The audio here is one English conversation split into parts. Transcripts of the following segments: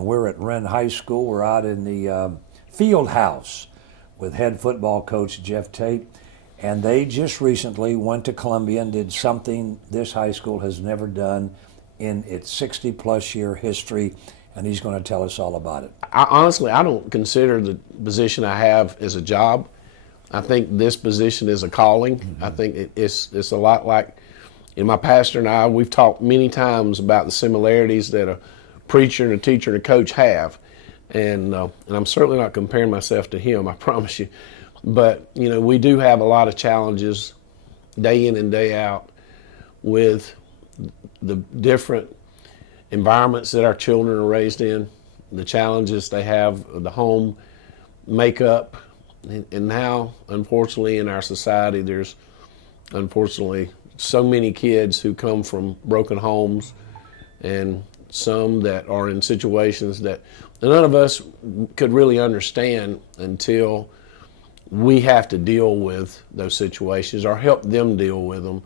and we're at Wren High School. We're out in the field house with head football coach Jeff Tate, and they just recently went to Columbia and did something this high school has never done in its 60-plus year history, and he's going to tell us all about it. Honestly, I don't consider the position I have as a job. I think this position is a calling. Mm-hmm. I think it's a lot like, my pastor and I, we've talked many times about the similarities that a preacher and a teacher and a coach have. And I'm certainly not comparing myself to him, I promise you. But, we do have a lot of challenges day in and day out with the different environments that our children are raised in, the challenges they have, the home makeup, and now, unfortunately, in our society, there's unfortunately so many kids who come from broken homes, and some that are in situations that none of us could really understand until we have to deal with those situations or help them deal with them.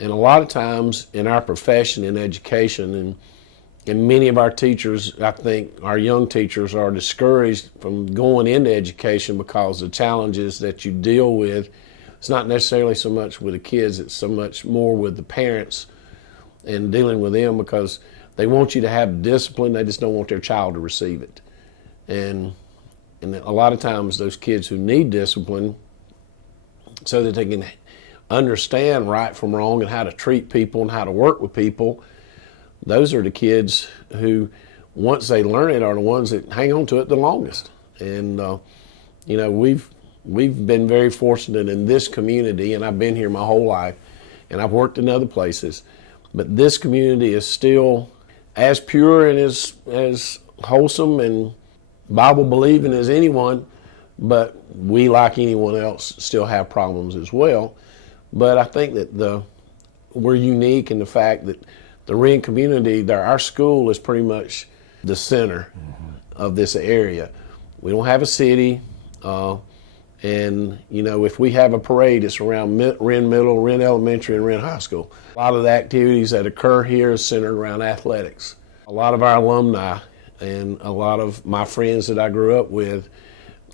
And a lot of times in our profession, in education, and many of our teachers, I think our young teachers are discouraged from going into education because the challenges that you deal with, it's not necessarily so much with the kids, it's so much more with the parents and dealing with them, because they want you to have discipline, they just don't want their child to receive it. And a lot of times those kids who need discipline so that they can understand right from wrong and how to treat people and how to work with people, those are the kids who, once they learn it, are the ones that hang on to it the longest. And we've been very fortunate in this community, and I've been here my whole life, and I've worked in other places, but this community is still as pure and as wholesome and Bible believing as anyone, but we, like anyone else, still have problems as well. But I think that we're unique in the fact that the Wren community, our school is pretty much the center of this area. We don't have a city, and if we have a parade, it's around Wren Middle, Wren Elementary, and Wren High School. A lot of the activities that occur here is centered around athletics. A lot of our alumni and a lot of my friends that I grew up with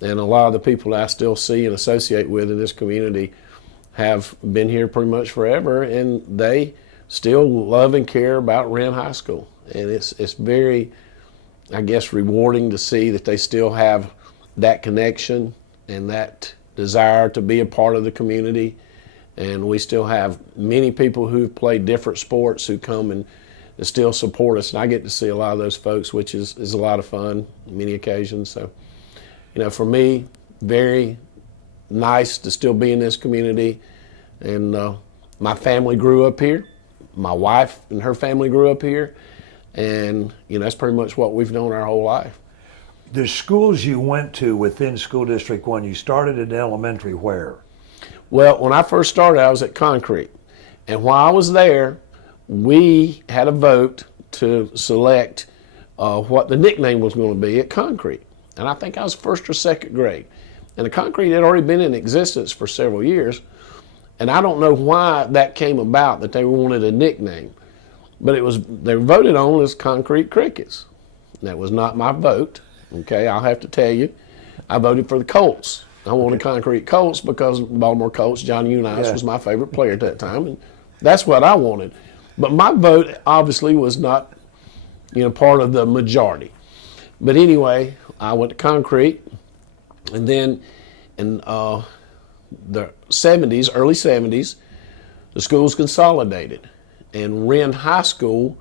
and a lot of the people that I still see and associate with in this community have been here pretty much forever, and they still love and care about Wren High School. And it's very, I guess, rewarding to see that they still have that connection and that desire to be a part of the community. And we still have many people who've played different sports who come and still support us. And I get to see a lot of those folks, which is a lot of fun on many occasions. So, for me, very nice to still be in this community. And my family grew up here. My wife and her family grew up here. And, that's pretty much what we've known our whole life. The schools you went to within School District 1, you started at elementary where? Well, when I first started, I was at Concrete. And while I was there, we had a vote to select what the nickname was going to be at Concrete. And I think I was first or second grade. And the Concrete had already been in existence for several years. And I don't know why that came about, that they wanted a nickname. But they voted on as Concrete Crickets. That was not my vote. Okay, I'll have to tell you. I voted for the Colts. I wanted Concrete Colts because Baltimore Colts, John Uniqueness was my favorite player at that time. And that's what I wanted. But my vote obviously was not, part of the majority. But anyway, I went to Concrete, and then in the 70s, early 70s, the schools consolidated. And Wren High School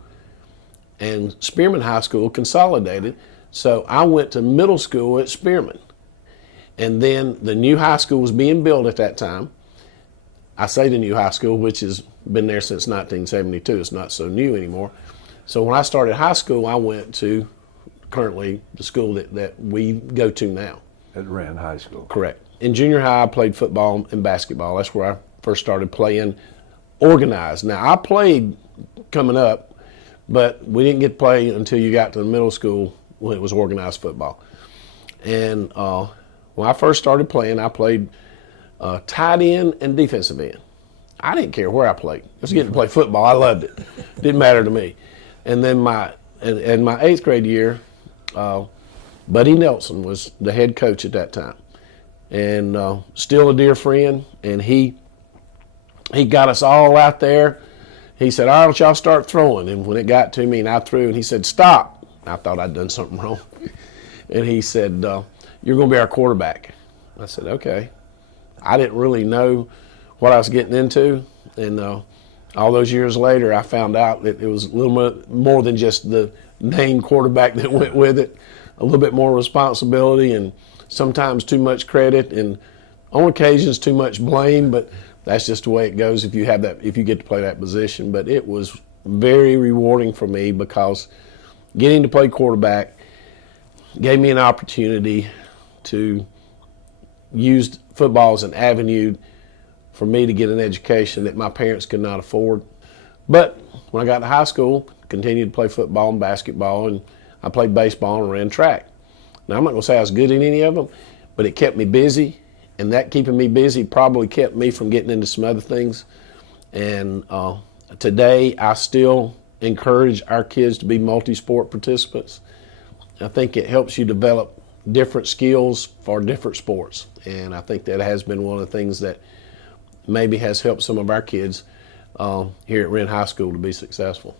and Spearman High School consolidated. So I went to middle school at Spearman. And then the new high school was being built at that time. I say the new high school, which has been there since 1972. It's not so new anymore. So when I started high school, I went to currently the school that we go to now. At Wren High School. Correct. In junior high, I played football and basketball. That's where I first started playing organized. Now, I played coming up, but we didn't get to play until you got to the middle school when it was organized football. And when I first started playing, I played tight end and defensive end. I didn't care where I played. I was getting to play football. I loved it. Didn't matter to me. And then in my 8th grade year, Buddy Nelson was the head coach at that time, and still a dear friend. And he got us all out there. He said, "All right, y'all start throwing." And when it got to me and I threw, and he said, "Stop." I thought I'd done something wrong. And he said, "You're going to be our quarterback." I said, "Okay." I didn't really know what I was getting into. And all those years later, I found out that it was a little more than just the name quarterback that went with it. A little bit more responsibility and sometimes too much credit, and on occasions too much blame, but that's just the way it goes if you get to play that position. But it was very rewarding for me because getting to play quarterback gave me an opportunity to use football as an avenue for me to get an education that my parents could not afford. But when I got to high school, continued to play football and basketball, and I played baseball and ran track. Now, I'm not going to say I was good in any of them, but it kept me busy, and that keeping me busy probably kept me from getting into some other things. And today, I still encourage our kids to be multi-sport participants. I think it helps you develop different skills for different sports, and I think that has been one of the things that maybe has helped some of our kids here at Wren High School to be successful.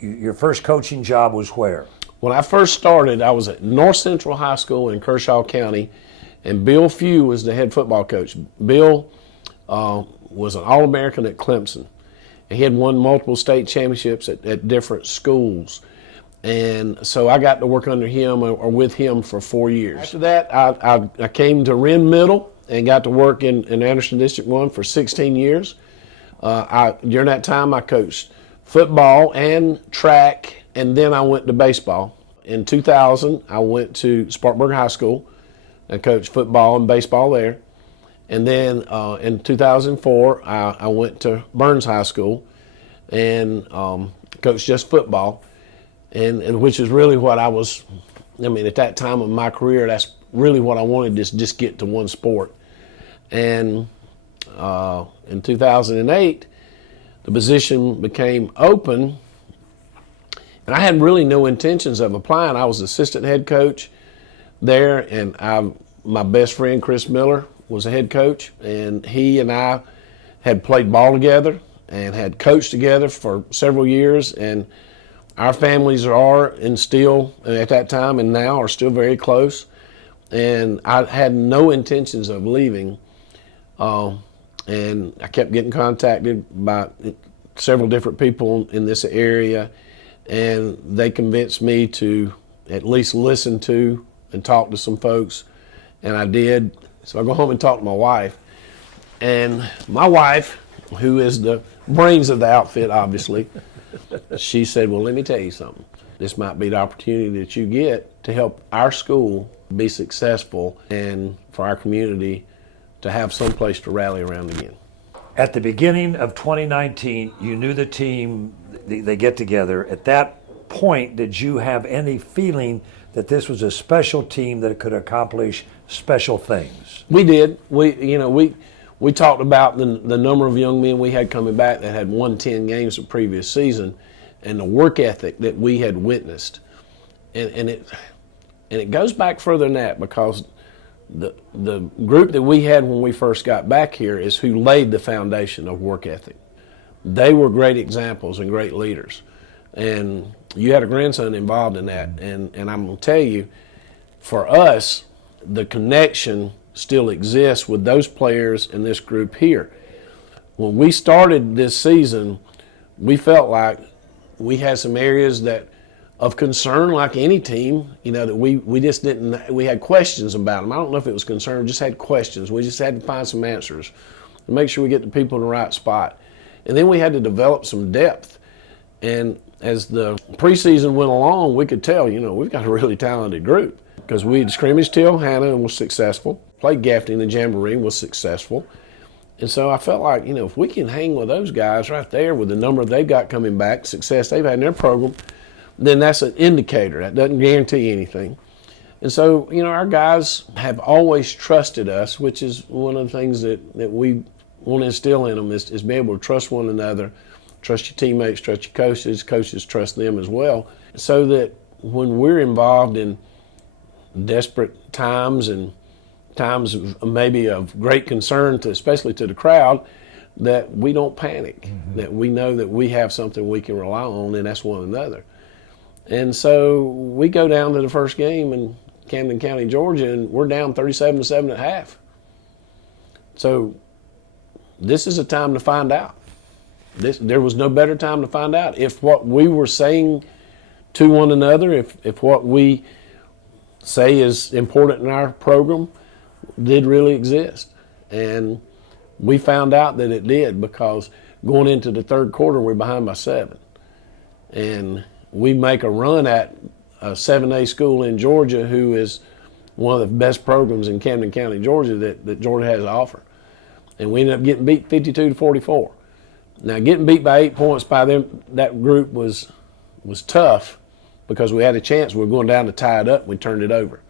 Your first coaching job was where? When I first started, I was at North Central High School in Kershaw County, and Bill Few was the head football coach. Bill was an All-American at Clemson. He had won multiple state championships at different schools. And so I got to work under him or with him for 4 years. After that, I came to Wren Middle and got to work in Anderson District 1 for 16 years. During that time, I coached football and track, and then I went to baseball. In 2000, I went to Spartanburg High School and coached football and baseball there. And then in 2004, I went to Burns High School and coached just football, and which is really what I was. I mean, at that time of my career, that's really what I wanted, to just get to one sport. And in 2008, the position became open, and I had really no intentions of applying. I was assistant head coach there, and my best friend, Chris Miller, was a head coach, and he and I had played ball together and had coached together for several years, and our families are and still at that time and now are still very close, and I had no intentions of leaving, and I kept getting contacted by several different people in this area, and they convinced me to at least listen to and talk to some folks, and I did. So I go home and talk to my wife, and my wife, who is the brains of the outfit, obviously, she said, "Well, let me tell you something. This might be the opportunity that you get to help our school be successful and for our community to have some place to rally around again." At the beginning of 2019, you knew the team, they get together. At that point, did you have any feeling that this was a special team that could accomplish special things? We did. We talked about the number of young men we had coming back that had won 10 games the previous season, and the work ethic that we had witnessed, and it goes back further than that, because the group that we had when we first got back here is who laid the foundation of work ethic. They were great examples and great leaders, and you had a grandson involved in that, and I'm going to tell you, for us, the connection still exists with those players in this group here. When we started this season, we felt like we had some areas of concern, like any team, that we just didn't, we had questions about them. I don't know if it was concern, just had questions. We just had to find some answers to make sure we get the people in the right spot. And then we had to develop some depth. And as the preseason went along, we could tell, we've got a really talented group, because we had scrimmaged till Hannah and was successful, played Gaffney in the Jamboree and was successful. And so I felt like, if we can hang with those guys right there with the number they've got coming back, success they've had in their program, then that's an indicator. That doesn't guarantee anything. And so, our guys have always trusted us, which is one of the things that we want to instill in them is be able to trust one another, trust your teammates, trust your coaches trust them as well, so that when we're involved in desperate times and times maybe of great concern, especially to the crowd, that we don't panic, that we know that we have something we can rely on, and that's one another. And so we go down to the first game in Camden County, Georgia, and we're down 37-7 at half. So this is a time to find out. There was no better time to find out if what we were saying to one another, if what we say is important in our program did really exist. And we found out that it did, because going into the third quarter, we're behind by 7. And we make a run at a 7A school in Georgia who is one of the best programs in Camden County, Georgia, that Georgia has to offer. And we ended up getting beat 52-44. Now, getting beat by 8 points by them, that group was tough, because we had a chance. We were going down to tie it up. We turned it over.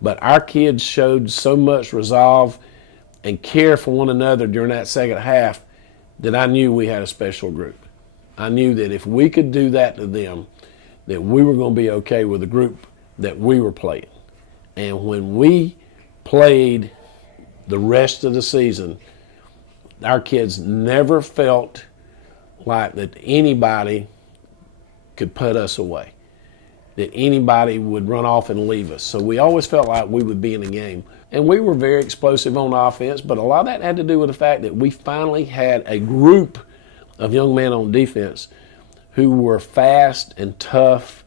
But our kids showed so much resolve and care for one another during that second half that I knew we had a special group. I knew that if we could do that to them, that we were going to be okay with the group that we were playing. And when we played the rest of the season, our kids never felt like that anybody could put us away, that anybody would run off and leave us. So we always felt like we would be in the game. And we were very explosive on offense, but a lot of that had to do with the fact that we finally had a group of young men on defense who were fast and tough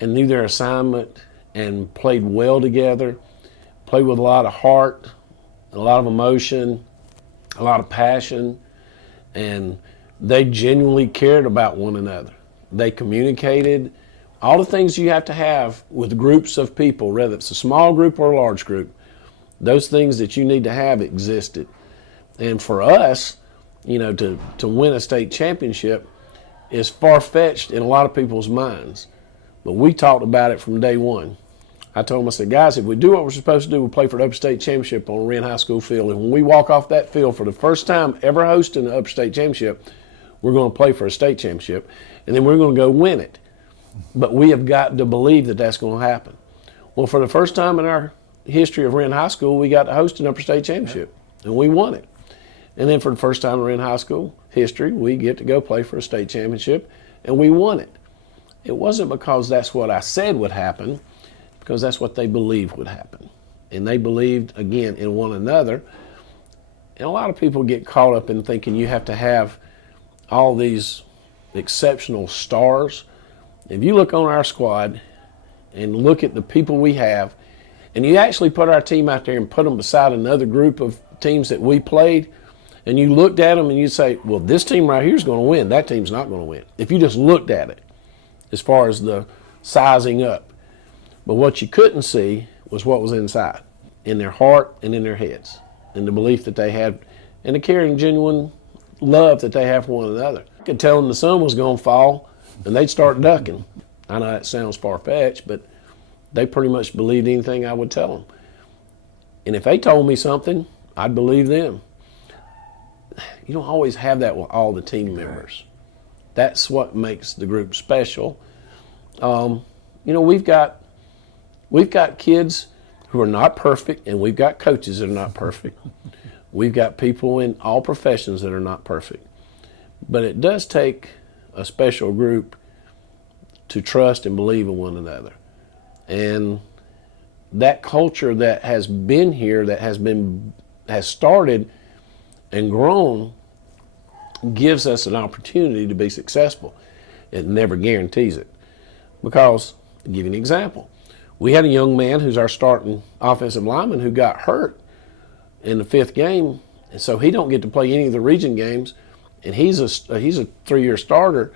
and knew their assignment and played well together, played with a lot of heart, a lot of emotion, a lot of passion, and they genuinely cared about one another. They communicated. All the things you have to have with groups of people, whether it's a small group or a large group, those things that you need to have existed. And for us, to win a state championship is far-fetched in a lot of people's minds. But we talked about it from day one. I told them, I said, guys, if we do what we're supposed to do, we'll play for the Upper State Championship on Wren High School field. And when we walk off that field for the first time ever hosting the Upper State Championship, we're going to play for a state championship, and then we're going to go win it. But we have got to believe that that's going to happen. Well, for the first time in our history of Wren High School, we got to host an Upper State Championship, and we won it. And then for the first time in Wren High School history, we get to go play for a state championship, and we won it. It wasn't because that's what I said would happen, because that's what they believed would happen. And they believed, again, in one another. And a lot of people get caught up in thinking you have to have all these exceptional stars. If you look on our squad and look at the people we have, and you actually put our team out there and put them beside another group of teams that we played, and you looked at them and you say, well, this team right here is going to win. That team's not going to win. If you just looked at it as far as the sizing up. But what you couldn't see was what was inside, in their heart and in their heads, and the belief that they had, and the caring, genuine love that they have for one another. I could tell them the sun was going to fall, and they'd start ducking. I know that sounds far-fetched, but they pretty much believed anything I would tell them. And if they told me something, I'd believe them. You don't always have that with all the team members. That's what makes the group special. We've got kids who are not perfect, and we've got coaches that are not perfect. We've got people in all professions that are not perfect. But it does take a special group to trust and believe in one another. And that culture that has been here, that has started and grown, gives us an opportunity to be successful. It never guarantees it. Because, to give you an example, we had a young man who's our starting offensive lineman who got hurt in the 5th game, and so he don't get to play any of the region games, and he's a 3-year starter,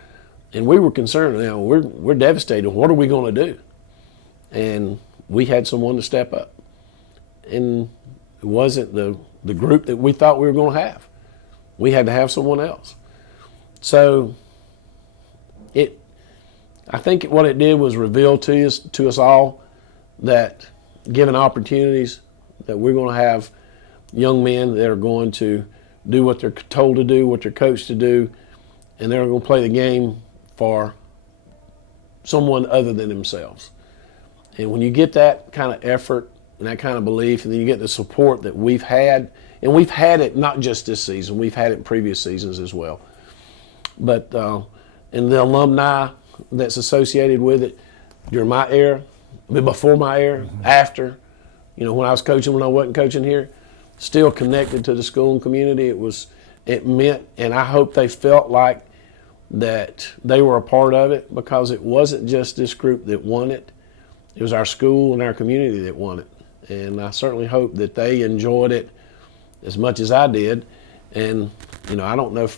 and we were concerned. Now we're devastated. What are we going to do? And we had someone to step up, and it wasn't the group that we thought we were going to have. We had to have someone else. So I think what it did was reveal to us all that given opportunities that we're going to have young men that are going to do what they're told to do, what they're coached to do, and they're going to play the game for someone other than themselves. And when you get that kind of effort and that kind of belief, and then you get the support that we've had, and we've had it not just this season, we've had it in previous seasons as well. But and the alumni that's associated with it during my era, before my era, after, when I was coaching, when I wasn't coaching here, still connected to the school and community. It meant, and I hope they felt like that they were a part of it, because it wasn't just this group that won it. It was our school and our community that won it. And I certainly hope that they enjoyed it as much as I did. And, I don't know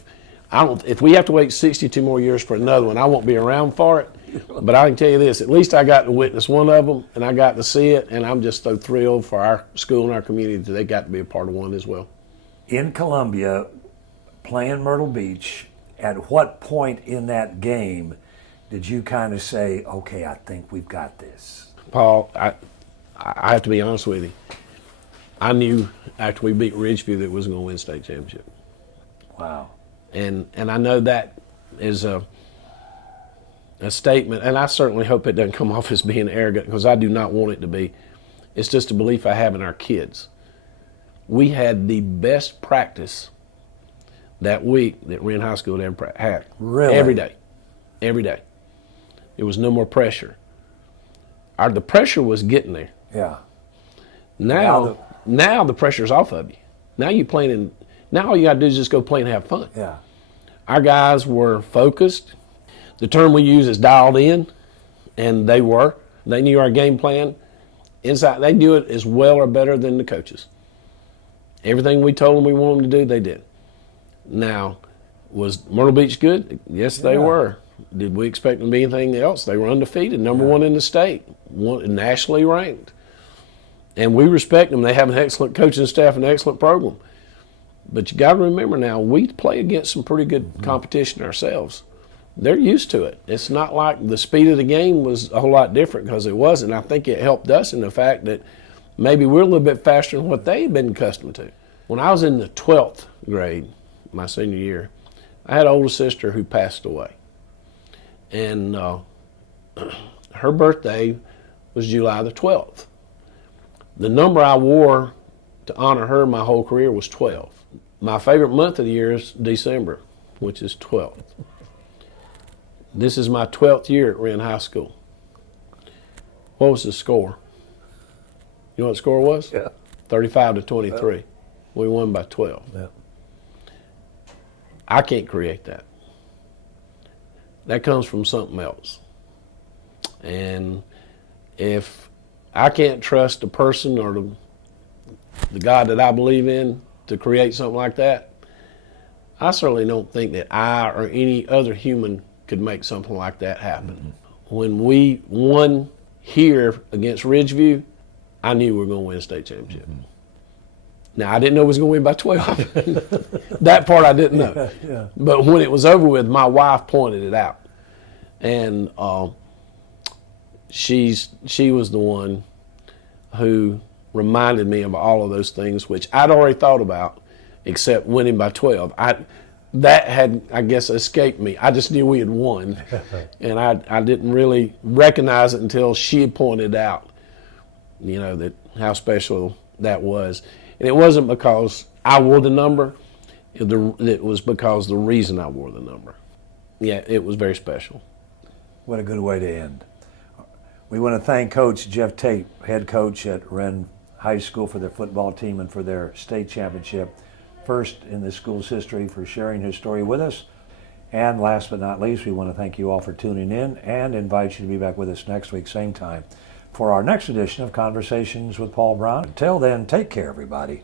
if we have to wait 62 more years for another one, I won't be around for it. But I can tell you this, at least I got to witness one of them, and I got to see it, and I'm just so thrilled for our school and our community that they got to be a part of one as well. In Columbia, playing Myrtle Beach, at what point in that game did you kind of say, okay, I think we've got this? Paul, I have to be honest with you. I knew after we beat Ridgeview that we was going to win state championship. Wow. And I know that is a statement, and I certainly hope it doesn't come off as being arrogant, because I do not want it to be. It's just a belief I have in our kids. We had the best practice that week that Wren High School had ever had. Really? Every day. Every day. There was no more pressure. The pressure was getting there. Yeah. Now the pressure's off of you. Now you're playing now all you got to do is just go play and have fun. Yeah. Our guys were focused. The term we use is dialed in, and they were. They knew our game plan inside. They knew it as well or better than the coaches. Everything we told them we wanted them to do, they did. Now, was Myrtle Beach good? Yes, they were. Did we expect them to be anything else? They were undefeated, number one in the state, nationally ranked. And we respect them. They have an excellent coaching staff and an excellent program. But you got to remember now, we play against some pretty good competition ourselves. They're used to it. It's not like the speed of the game was a whole lot different, because it wasn't. I think it helped us in the fact that maybe we're a little bit faster than what they've been accustomed to. When I was in the 12th grade, my senior year, I had an older sister who passed away. And her birthday was July the 12th. The number I wore to honor her my whole career was 12. My favorite month of the year is December, which is 12th. This is my 12th year at Wren High School. What was the score? You know what the score was? Yeah. 35-23. We won by 12. Yeah. I can't create that. That comes from something else. And if I can't trust the person or the God that I believe in to create something like that, I certainly don't think that I or any other human could make something like that happen. When we won here against Ridgeview, I knew we were going to win a state championship. Now, I didn't know we was going to win by 12. That part I didn't know. Yeah. But when it was over with, my wife pointed it out. And she was the one who reminded me of all of those things, which I'd already thought about, except winning by 12. That had, I guess, escaped me. I just knew we had won. And I didn't really recognize it until she had pointed out, that how special that was. And it wasn't because I wore the number. It was because the reason I wore the number. Yeah, it was very special. What a good way to end. We want to thank Coach Jeff Tate, head coach at Wren High School, for their football team and for their state championship. First in the school's history, for sharing his story with us. And last but not least, we want to thank you all for tuning in and invite you to be back with us next week, same time, for our next edition of Conversations with Paul Brown. Until then, take care, everybody.